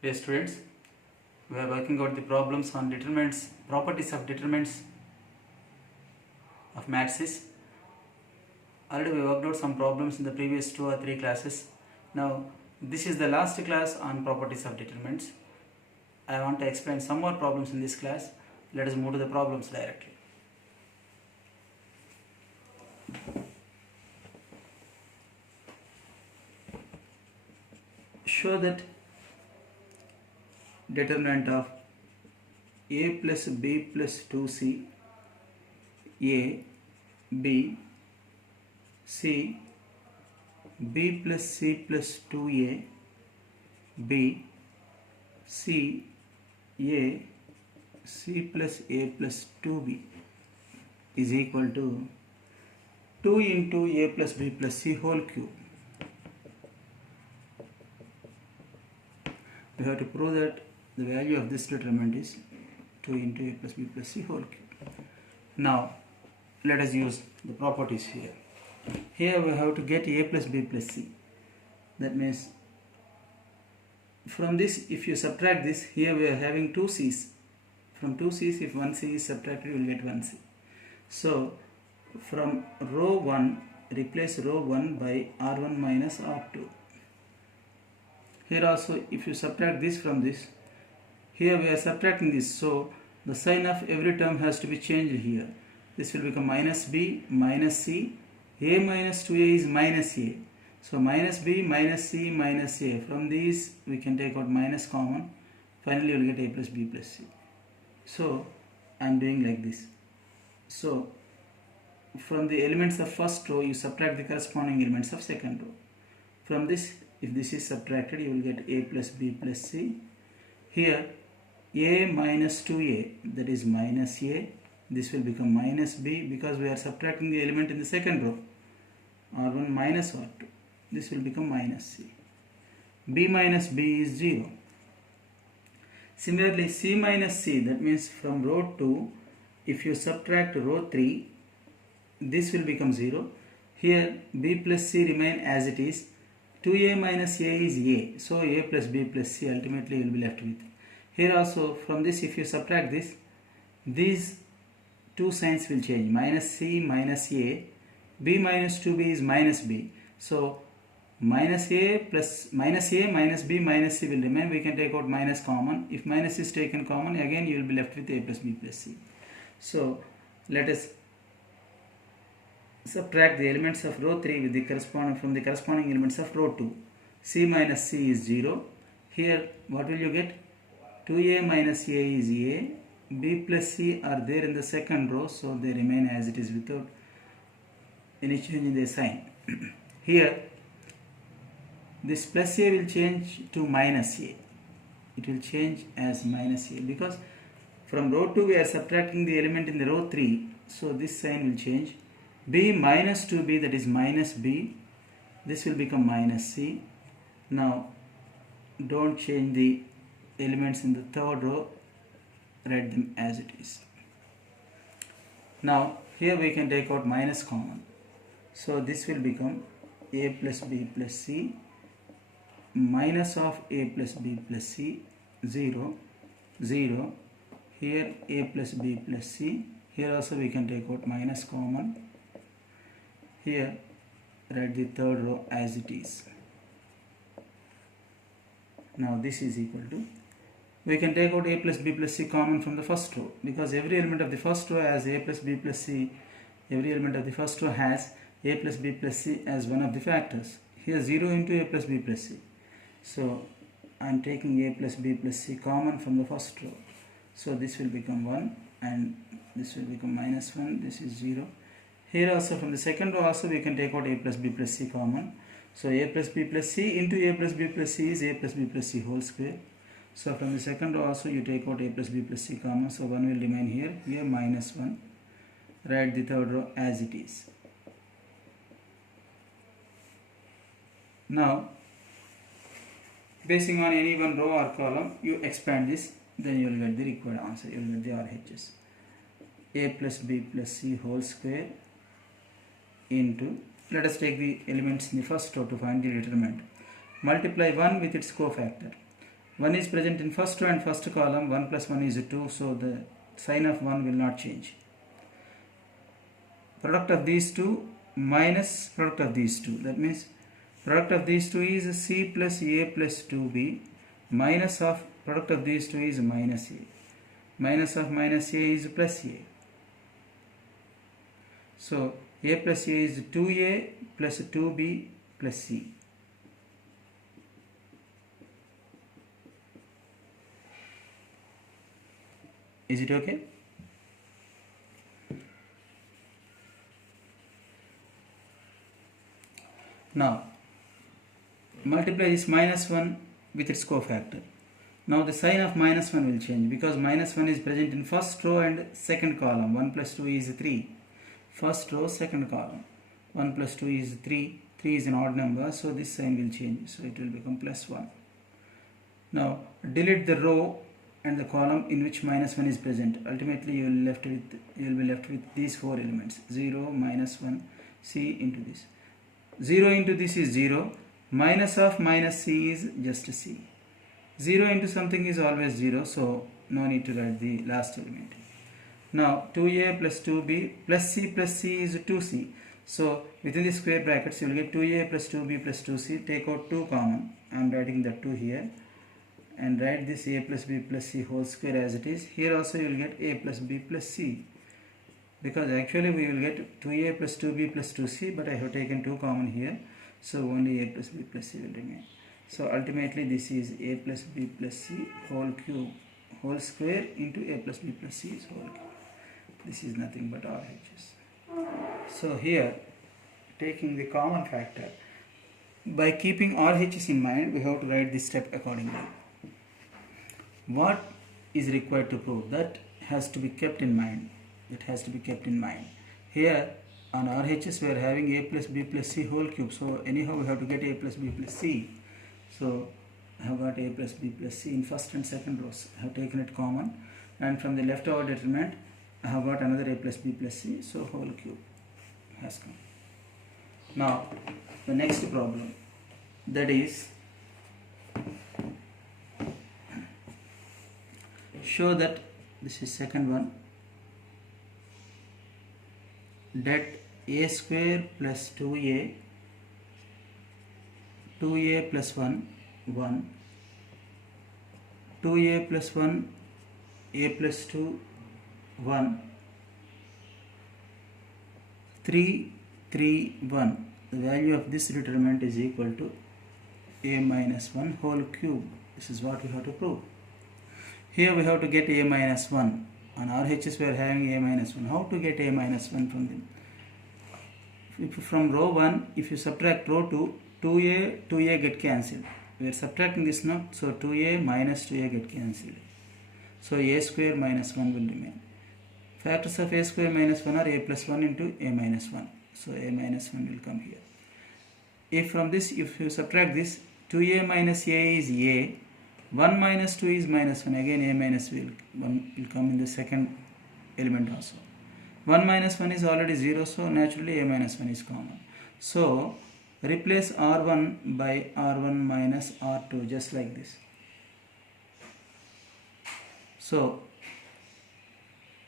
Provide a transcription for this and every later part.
Hey students, we are working out the problems on determinants, properties of determinants of matrices. Already we worked out some problems in the previous 2 or 3 classes. Now this is the last class on properties of determinants. I want to explain some more problems in this class. Let us move to the problems directly. Show that determinant of a plus b plus 2c, a, b, c, b plus c plus 2a, b, c, a, c plus a plus 2b is equal to 2 into a plus b plus c whole cube. We have to prove that the value of this determinant is 2 into a plus b plus c whole cube. Now let us use the properties here. Here we have to get a plus b plus c. That means from this, if you subtract this, here we are having 2 c's. From 2 c's, if 1 c is subtracted, you will get 1 c. So from row 1, replace row 1 by r1 minus r2. Here also, if you subtract this from this, here we are subtracting this, so the sign of every term has to be changed here. This will become minus b minus c, a minus 2a is minus a. So minus b minus c minus a. From these we can take out minus common. Finally you will get a plus b plus c. So I am doing like this. So from the elements of first row you subtract the corresponding elements of second row. From this, if this is subtracted, you will get a plus b plus c. Here a minus 2a, that is minus a. This will become minus b because we are subtracting the element in the second row. r1 minus r2. This will become minus c. b minus b is 0. Similarly, c minus c, that means from row 2, if you subtract row 3, this will become 0. Here b plus c remain as it is. 2a minus a is a. So a plus b plus c, ultimately you will be left with. Here also, from this if you subtract this, these two signs will change. Minus c minus a. b minus 2b is minus b. So minus a minus b minus c will remain. We can take out minus common. If minus is taken common, again you will be left with a plus b plus c. So let us subtract the elements of row 3 with the corresponding elements of row 2. c minus c is 0. Here what will you get? 2a minus a is a. b plus c are there in the second row, so they remain as it is without any change in their sign. Here this plus a will change to minus a. It will change as minus a because from row 2 we are subtracting the element in the row 3, so this sign will change. b minus 2b, that is minus b. This will become minus c. Now don't change the elements in the third row, write them as it is. Now here we can take out minus common. So this will become a plus b plus c minus of a plus b plus c, 0, 0. Here a plus b plus c. Here also we can take out minus common. Here write the third row as it is. Now this is equal to, we can take out a plus b plus c common from the first row because every element of the first row has a plus b plus c. Every element of the first row has a plus b plus c as one of the factors. Here 0 into a plus b plus c. So I am taking a plus b plus c common from the first row. So this will become 1 and this will become minus 1. This is 0. Here also from the second row also we can take out a plus b plus c common. So a plus b plus c into a plus b plus c is a plus b plus c whole square. So from the second row also you take out a plus b plus c common. So 1 will remain here. Here minus 1. Write the third row as it is. Now basing on any one row or column, you expand this, then you will get the required answer. You will get the RHS. A plus b plus c whole square into, let us take the elements in the first row to find the determinant. Multiply 1 with its cofactor. 1 is present in first row and first column, 1 plus 1 is 2, so the sign of 1 will not change. Product of these two minus product of these two, that means product of these two is C plus A plus 2B, minus of product of these two is minus A. Minus of minus A is plus A. So A plus A is 2A plus 2B plus C. Is it okay? Now multiply this minus 1 with its cofactor. Now the sign of minus 1 will change because minus 1 is present in first row and second column. 1 plus 2 is 3. First row, second column. 1 plus 2 is 3. 3 is an odd number, so this sign will change. So it will become plus 1. Now delete the row and the column in which minus 1 is present. Ultimately you will be left with these four elements. 0, minus 1, C into this. 0 into this is 0. Minus of minus C is just C. 0 into something is always 0, so no need to write the last element. Now 2A plus 2B plus C is 2C. So within the square brackets you will get 2A plus 2B plus 2C. Take out 2 common. I am writing the 2 here. And write this A plus B plus C whole square as it is. Here also you will get A plus B plus C. Because actually we will get 2A plus 2B plus 2C, but I have taken 2 common here. So only A plus B plus C will remain. So ultimately this is A plus B plus C whole cube whole square into A plus B plus C is whole cube. This is nothing but RHS. So here, taking the common factor, by keeping RHS in mind, we have to write this step accordingly. What is required to prove? That has to be kept in mind. It has to be kept in mind. Here on RHS we are having A plus B plus C whole cube. So anyhow we have to get A plus B plus C. So I have got A plus B plus C in first and second rows. I have taken it common. And from the leftover determinant I have got another A plus B plus C. So whole cube has come. Now the next problem, that is show that this is second one, that A square plus 2A plus 1 1, 2A plus 1, A plus 2 1, 3 3 1. The value of this determinant is equal to A minus 1 whole cube. This is what we have to prove. Here we have to get A minus 1. On RHS we are having A minus 1. How to get A minus 1 from them? From row 1, if you subtract row 2, 2A get cancelled. We are subtracting this now, so 2A minus 2A get cancelled. So A square minus 1 will remain. Factors of A square minus 1 are A plus 1 into A minus 1. So A minus 1 will come here. If from this, if you subtract this, 2A minus A is A. 1 minus 2 is minus 1. Again A minus 1 will come in the second element also. 1 minus 1 is already 0, so naturally A minus 1 is common. So replace R1 by R1 minus R2, just like this. So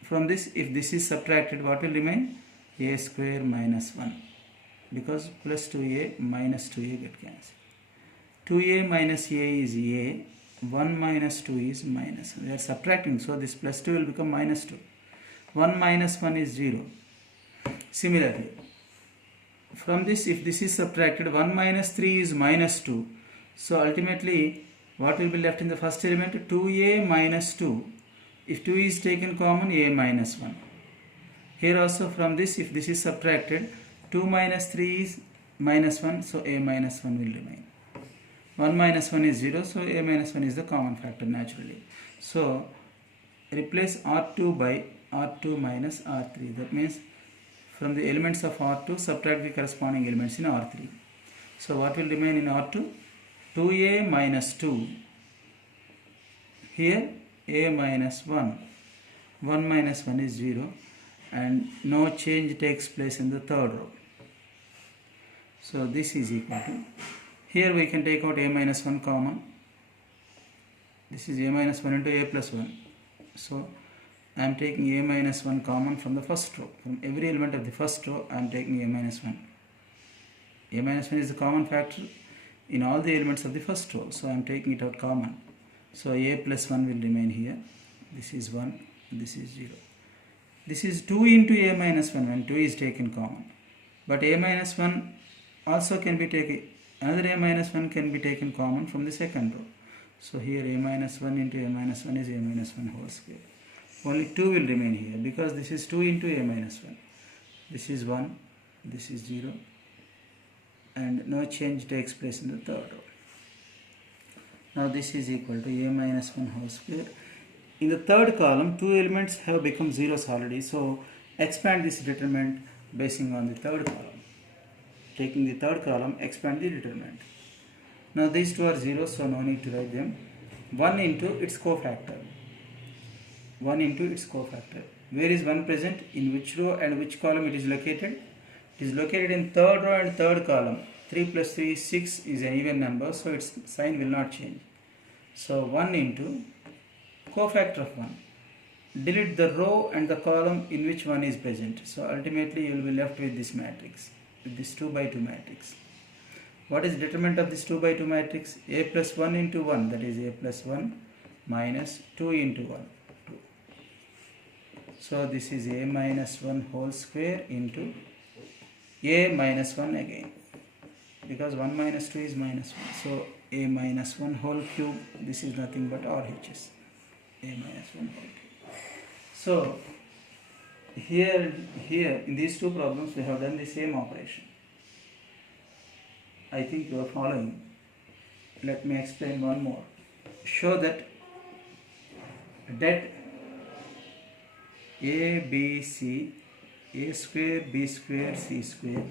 from this, if this is subtracted, what will remain? A square minus 1, because plus 2A minus 2A get cancelled. 2A minus A is A. 1 minus 2 is minus. We are subtracting, so this plus 2 will become minus 2. 1 minus 1 is 0. Similarly, from this, if this is subtracted, 1 minus 3 is minus 2. So ultimately, what will be left in the first element? 2A minus 2. If 2 is taken common, A minus 1. Here also from this, if this is subtracted, 2 minus 3 is minus 1, so A minus 1 will remain. 1 minus 1 is 0, so A minus 1 is the common factor naturally. So replace R2 by R2 minus R3. That means from the elements of R2, subtract the corresponding elements in R3. So what will remain in R2? 2A minus 2. Here A minus 1. 1 minus 1 is 0. And no change takes place in the third row. So this is equal to, here we can take out A minus 1 common. this is a minus 1 into a plus 1. So I am taking a minus 1 common from the first row. From every element of the first row I am taking a minus 1. A minus 1 is the common factor in all the elements of the first row, so I am taking it out common. So a plus 1 will remain here. This is 1, this is 0. This is 2 into a minus 1 when 2 is taken common. But a minus 1 also can be taken, another a minus 1 can be taken common from the second row. So here a minus 1 into a minus 1 is a minus 1 whole square. Only 2 will remain here because this is 2 into a minus 1. This is 1, this is 0, and no change takes place in the third row. Now this is equal to a minus 1 whole square. In the third column, two elements have become zeros already, so expand this determinant basing on the third column. Taking the third column, expand the determinant. Now these two are zeros, so no need to write them. 1 into its cofactor. 1 into its cofactor. Where is 1 present? In which row and which column it is located? It is located in third row and third column. 3 plus 3 is 6 is an even number, so its sign will not change. So 1 into cofactor of 1. Delete the row and the column in which 1 is present. So ultimately you will be left with this matrix, with this 2 by 2 matrix. What is determinant of this 2 by 2 matrix? A plus 1 into 1, that is a plus 1 minus 2 into 1, 2. So this is a minus 1 whole square into a minus 1 again, because 1 minus 2 is minus 1. So a minus 1 whole cube, this is nothing but RHS, a minus 1 whole cube. So here in these two problems we have done the same operation. I think you are following. Let me explain one more. Show that a, b, c, a square, b square, c square,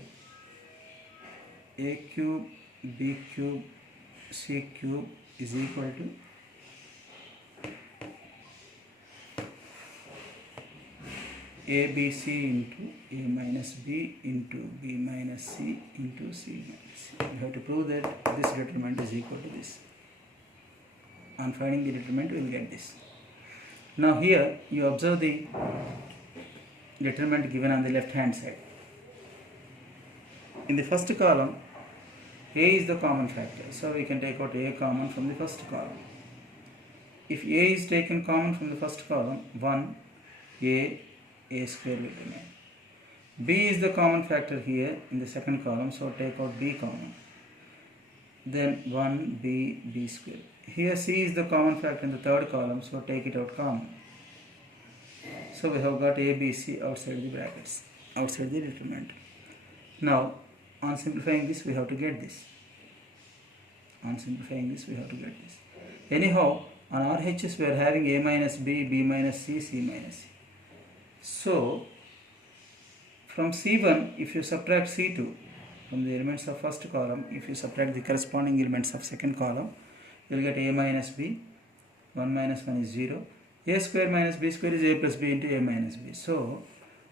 a cube, b cube, c cube is equal to ABC into a minus b into b minus c into c minus c. We have to prove that this determinant is equal to this. On finding the determinant, we will get this. Now here you observe the determinant given on the left hand side. In the first column, a is the common factor, so we can take out a common from the first column. If a is taken common from the first column, 1, a square will remain. B is the common factor here in the second column, so take out b common. Then 1, b square. Here c is the common factor in the third column, so take it out common. So we have got a, b, c outside the brackets, outside the determinant. Now on simplifying this, we have to get this. Anyhow, on RHS we are having a minus b, b minus c, c minus c. So from C1, if you subtract C2 from the elements of first column, if you subtract the corresponding elements of second column, you will get a minus b. 1 minus 1 is 0. A square minus b square is a plus b into a minus b. So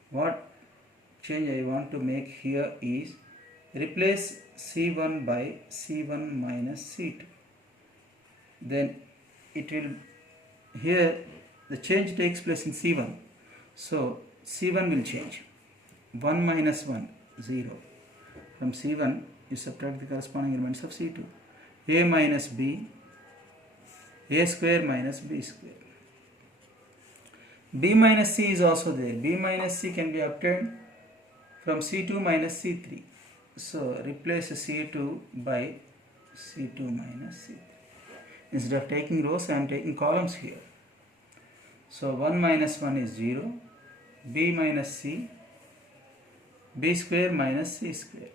what change I want to make here is replace C1 by C1 minus C2. Then it will, here the change takes place in C1. So C1 will change. 1 minus 1, 0. From C1 you subtract the corresponding elements of C2. A minus b, a square minus b square. B minus c is also there. B minus c can be obtained from C2 minus C3. So replace C2 by C2 minus C3. Instead of taking rows, I am taking columns here. So 1 minus 1 is 0. B minus c, b square minus c square.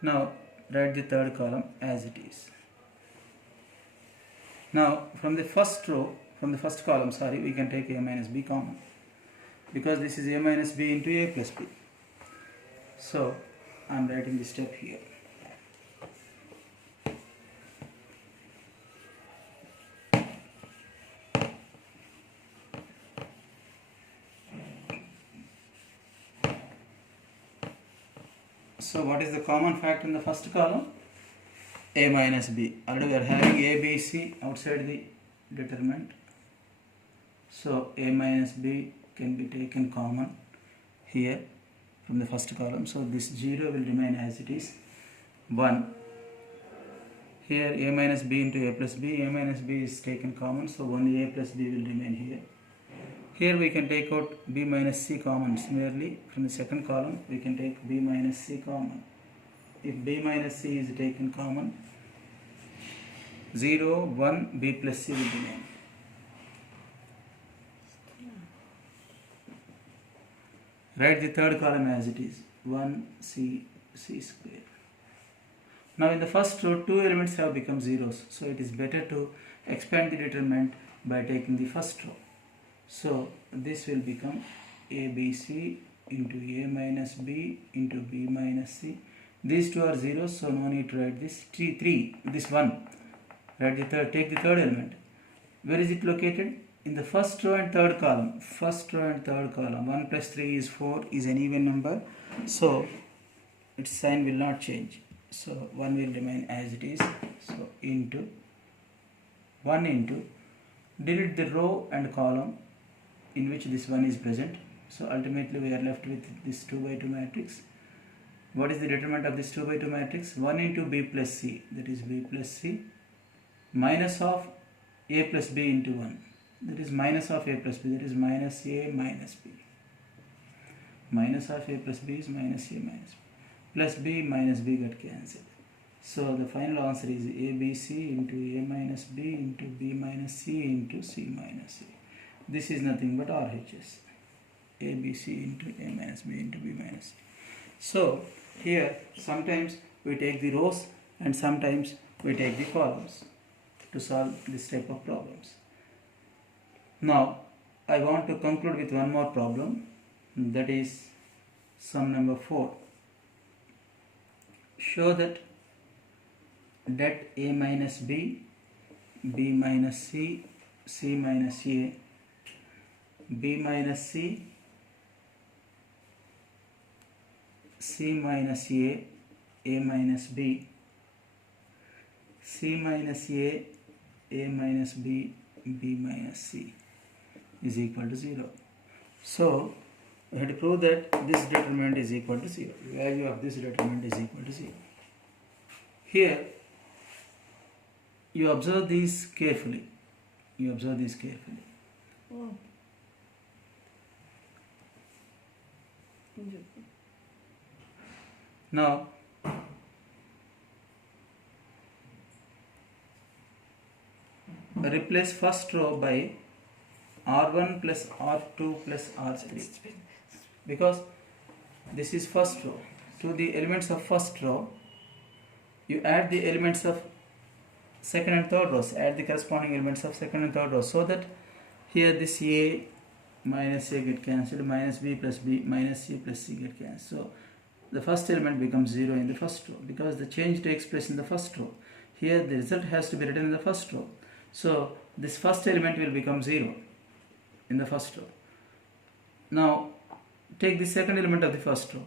Now write the third column as it is. Now from the first row, from the first column, we can take a minus b common, because this is a minus b into a plus b. So I am writing this step here. So what is the common factor in the first column? a minus b. Already we are having a, b, c outside the determinant. So a minus b can be taken common here from the first column. So this 0 will remain as it is. 1. Here a minus b into a plus b. A minus b is taken common. So only a plus b will remain here. Here we can take out b minus c common. Similarly, from the second column we can take b minus c common. If b minus c is taken common, 0, 1, b plus c will remain. Write the third column as it is, 1c c square. Now in the first row, two elements have become zeros, so it is better to expand the determinant by taking the first row. So this will become abc into a minus b into b minus c. These two are zeros, so no need to write this 3, this 1. Write the third, take the third element. Where is it located? In the first row and third column. First row and third column. 1 plus 3 is 4, is an even number, so its sign will not change. So 1 will remain as it is. So into 1 into, delete the row and column in which this 1 is present. So ultimately we are left with this 2 by 2 matrix. What is the determinant of this 2 by 2 matrix? 1 into b plus c, that is b plus c, minus of a plus b into 1, that is minus of a plus b, that is minus a minus b. Minus of a plus b is minus a minus b. Plus b minus b got cancelled. So the final answer is abc into a minus b into b minus c into c minus c. This is nothing but RHS. abc into a minus b into b minus c. So here sometimes we take the rows and sometimes we take the columns to solve this type of problems. Now I want to conclude with one more problem, that is sum number 4. Show that a minus b, b minus c, c minus a, b minus c, c minus a minus b, c minus a minus b, b minus c is equal to 0. So we have to prove that this determinant is equal to 0. The value of this determinant is equal to 0. Here you observe these carefully. You observe these carefully. Oh. Now replace first row by r1 plus r2 plus r3, because this is first row. To the elements of first row you add the elements of second and third rows, add the corresponding elements of second and third rows, so that here this a minus a get cancelled, minus b plus b minus c plus c get cancelled. So the first element becomes 0 in the first row, because the change takes place in the first row. Here the result has to be written in the first row. So this first element will become 0 in the first row. Now take the second element of the first row.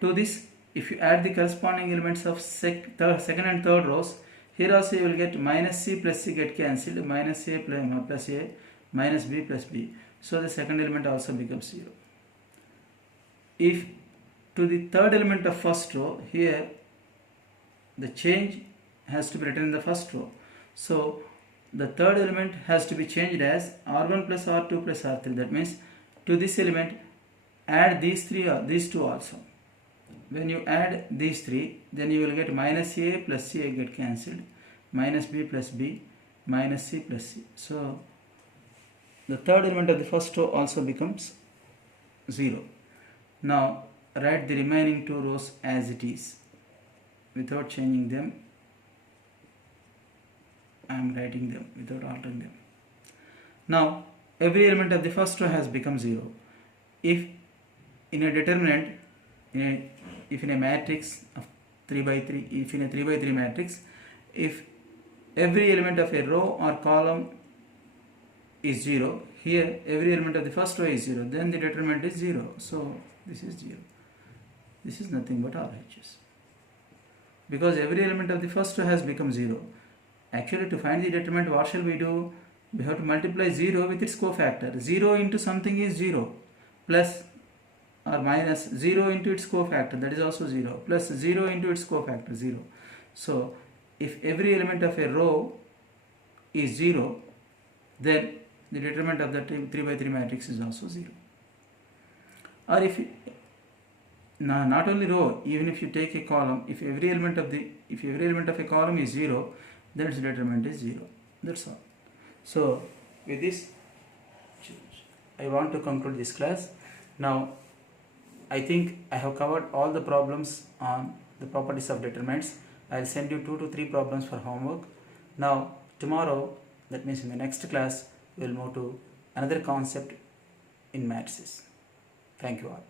To this, if you add the corresponding elements of second and third rows, here also you will get minus c plus c get cancelled, minus a plus a minus b plus b. So the second element also becomes 0. If to the third element of first row, here the change has to be written in the first row. So the third element has to be changed as r1 plus r2 plus r3. That means to this element add these two also. When you add these three, then you will get minus a plus c get cancelled, minus b plus b minus c plus c. So the third element of the first row also becomes 0. Now write the remaining two rows as it is without changing them. I am writing them without altering them. Now every element of the first row has become 0. If in a determinant, if in a matrix of 3 by 3, if in a 3 by 3 matrix, if every element of a row or column is 0, here every element of the first row is 0, then the determinant is 0. So this is 0. This is nothing but RHS. because every element of the first row has become 0. Actually, to find the determinant, what shall we do? We have to multiply 0 with its cofactor. 0 into something is 0, plus or minus 0 into its cofactor, that is also 0, plus 0 into its cofactor, 0. So if every element of a row is 0, then the determinant of the 3 by 3 matrix is also 0. Or if not only row, even if you take a column, if every element of a column is 0, then its determinant is 0. That's all. So with this I want to conclude this class. Now I think I have covered all the problems on the properties of determinants. I'll send you 2 to 3 problems for homework. Now tomorrow, that means in the next class, we'll move to another concept in matrices. Thank you all.